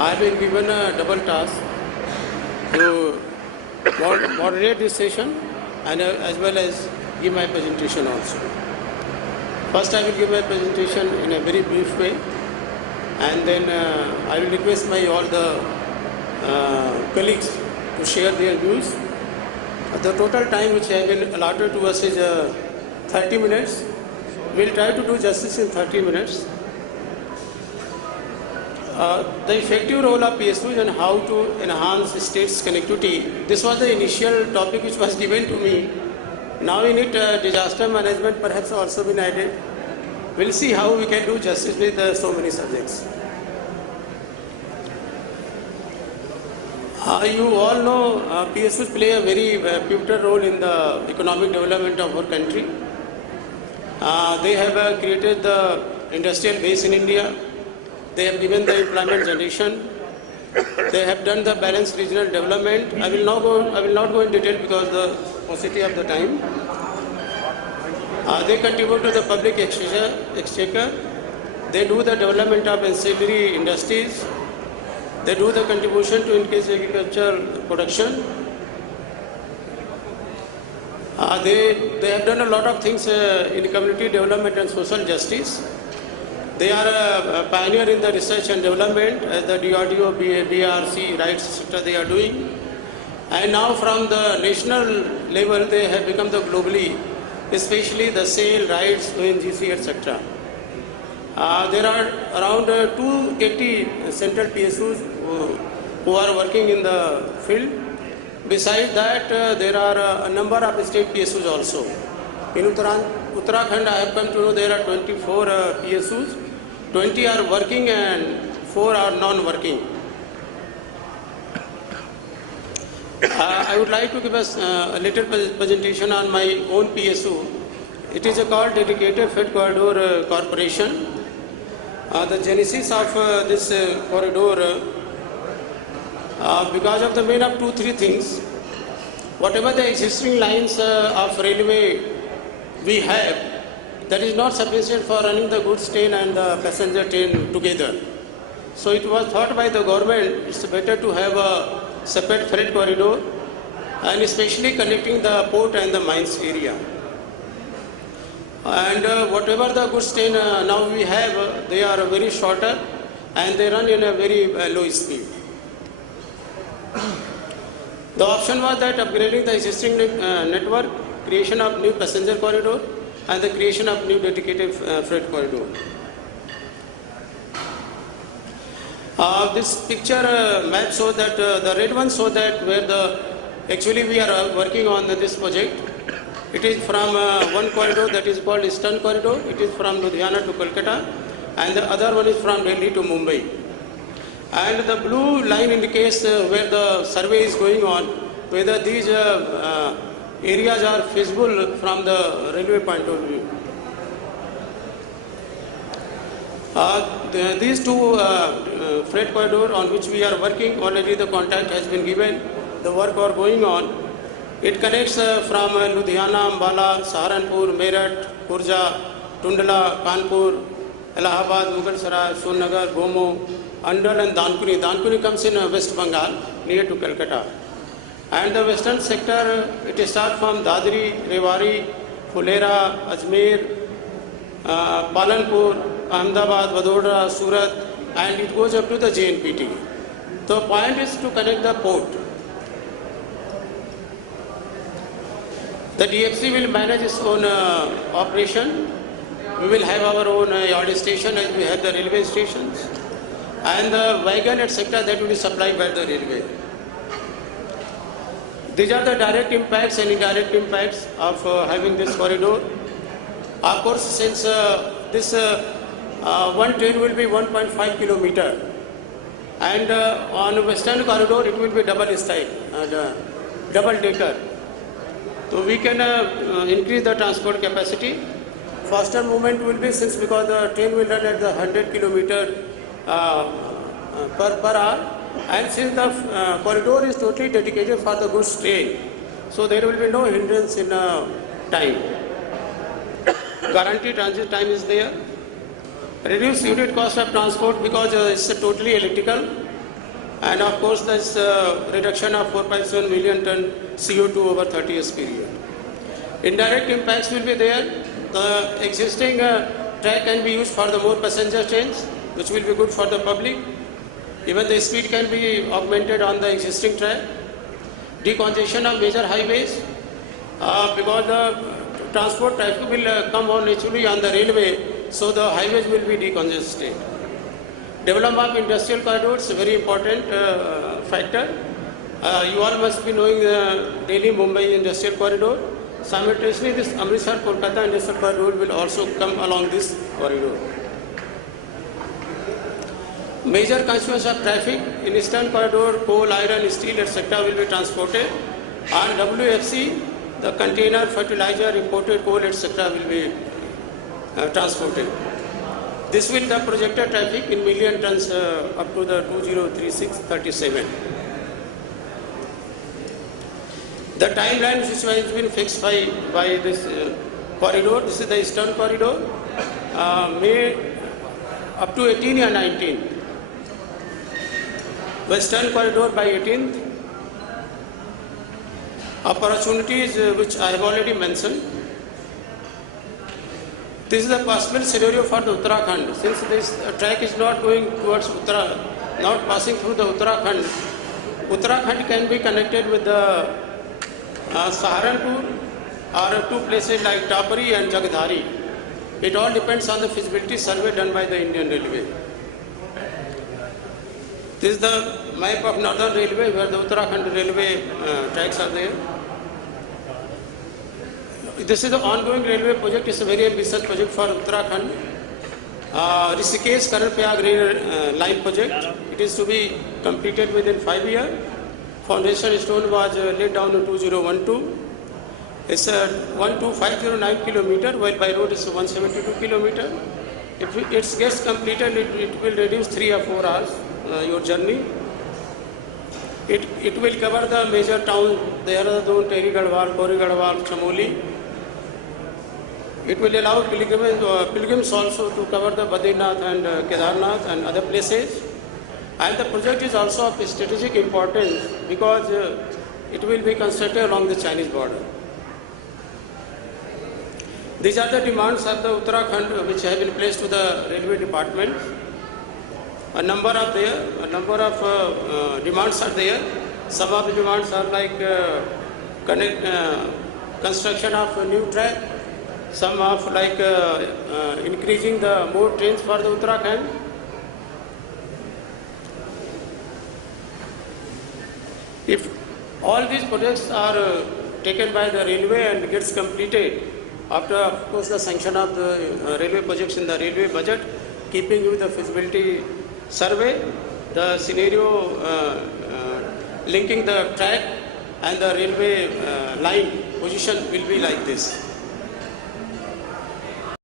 I have been given a double task to moderate this session and as well as give my presentation also. First, I will give my presentation in a very brief way, and then I will request my all the colleagues to share their views. The total time which has been allotted to us is 30 minutes. We will try to do justice in 30 minutes. The effective role of PSUs and how to enhance states' connectivity. This was the initial topic which was given to me. Now in it, disaster management perhaps also been added. We'll see how we can do justice with so many subjects. You all know PSUs play a very pivotal role in the economic development of our country. They have created the industrial base in India. They have given the employment generation. They have done the balanced regional development. I will not go in detail because the paucity of the time. They contribute to the public exchequer. They do the development of ancillary industries. They do the contribution to increase agricultural production. They have done a lot of things in community development and social justice. They are a pioneer in the research and development as the DRDO, BRC, rights, etc. they are doing. And now from the national level, they have become the globally, especially the SAIL, rights, ONGC, etc. There are around 280 central PSUs who are working in the field. Besides that, there are a number of state PSUs also. In Uttarakhand, I have come to know there are 24 PSUs. 20 are working and 4 are non-working. I would like to give us a little presentation on my own PSU. It is called Dedicated Freight Corridor Corporation. The genesis of this corridor, because of the main of 2-3 things. Whatever the existing lines of railway we have, that is not sufficient for running the goods train and the passenger train together. So it was thought by the government it's better to have a separate freight corridor, and especially connecting the port and the mines area. And whatever the goods train now we have, they are very shorter and they run in a very low speed. The option was that upgrading the existing network, creation of new passenger corridor, and the creation of new dedicated freight corridor. This picture map shows that the red one shows that where actually we are working on this project. It is from one corridor that is called Eastern Corridor. It is from Ludhiana to Kolkata, and the other one is from Delhi to Mumbai. And the blue line indicates where the survey is going on, whether these areas are feasible from the railway point of view. These two freight corridors on which we are working, already the contract has been given, the work are going on. It connects from Ludhiana, Ambala, Saharanpur, Meerut, Khurja, Tundla, Kanpur, Allahabad, Mughalsarai, Sonnagar, Gomo, Andal and Dankuni. Dankuni comes in West Bengal, near to Calcutta. And the western sector, it starts from Dadri, Rewari, Phulera, Ajmer, Palanpur, Ahmedabad, Vadodara, Surat, and it goes up to the JNPT. The point is to connect the port. The DFC will manage its own operation. We will have our own yard station as we have the railway stations. And the wagon, etc., that will be supplied by the railway. These are the direct impacts and indirect impacts of having this corridor. Of course, since this one train will be 1.5 kilometer, and on western corridor it will be double style, double decker. So we can increase the transport capacity. Faster movement will be since because the train will run at the 100 kilometer per hour. And since the corridor is totally dedicated for the goods train, so there will be no hindrance in time. Guaranteed transit time is there. Reduce unit cost of transport because it's totally electrical. And of course, there's reduction of 4.7 million ton CO2 over 30 years period. Indirect impacts will be there. The existing track can be used for the more passenger trains, which will be good for the public. Even the speed can be augmented on the existing track. Decongestion of major highways, because the transport traffic will come on naturally on the railway, so the highways will be decongested. Development of industrial corridors, a very important factor. You all must be knowing the Delhi-Mumbai industrial corridor. Simultaneously, this Amritsar-Kolkata industrial corridor will also come along this corridor. Major constituents of traffic in Eastern Corridor, coal, iron, steel, etc. will be transported. On WFC, the container, fertilizer, imported coal, etc. will be transported. This will the projected traffic in million tons up to the 2036-37. The timeline which has been fixed by this corridor, this is the Eastern Corridor, May up to 18 and 19. Western Corridor by 18th. Opportunities which I have already mentioned. This is the possible scenario for the Uttarakhand. Since this track is not going towards not passing through the Uttarakhand, Uttarakhand can be connected with the Saharanpur or two places like Tapari and Jagdhari. It all depends on the feasibility survey done by the Indian Railway. This is the map of Northern Railway where the Uttarakhand Railway tracks are there. This is the ongoing railway project. It's a very ambitious project for Uttarakhand. Rishikesh Karnaprayag rail line project. It is to be completed within 5 years. Foundation stone was laid down in 2012. It's 12509 kilometer, while by road is 172 kilometer. If it gets completed, it will reduce 3 or 4 hours your journey. It will cover the major towns, Dehradun, Tehri Garhwal, Pauri Garhwal, Chamoli. It will allow pilgrims also to cover the Badrinath and Kedarnath and other places. And the project is also of strategic importance because it will be constructed along the Chinese border. These are the demands of the Uttarakhand which have been placed to the railway department. A number of demands are there. Some of the demands are like construction of a new track. Some of like increasing the more trains for the Uttarakhand. If all these projects are taken by the railway and gets completed, after of course the sanction of the railway projects in the railway budget, keeping with the feasibility survey, the scenario linking the track and the railway line position will be like this.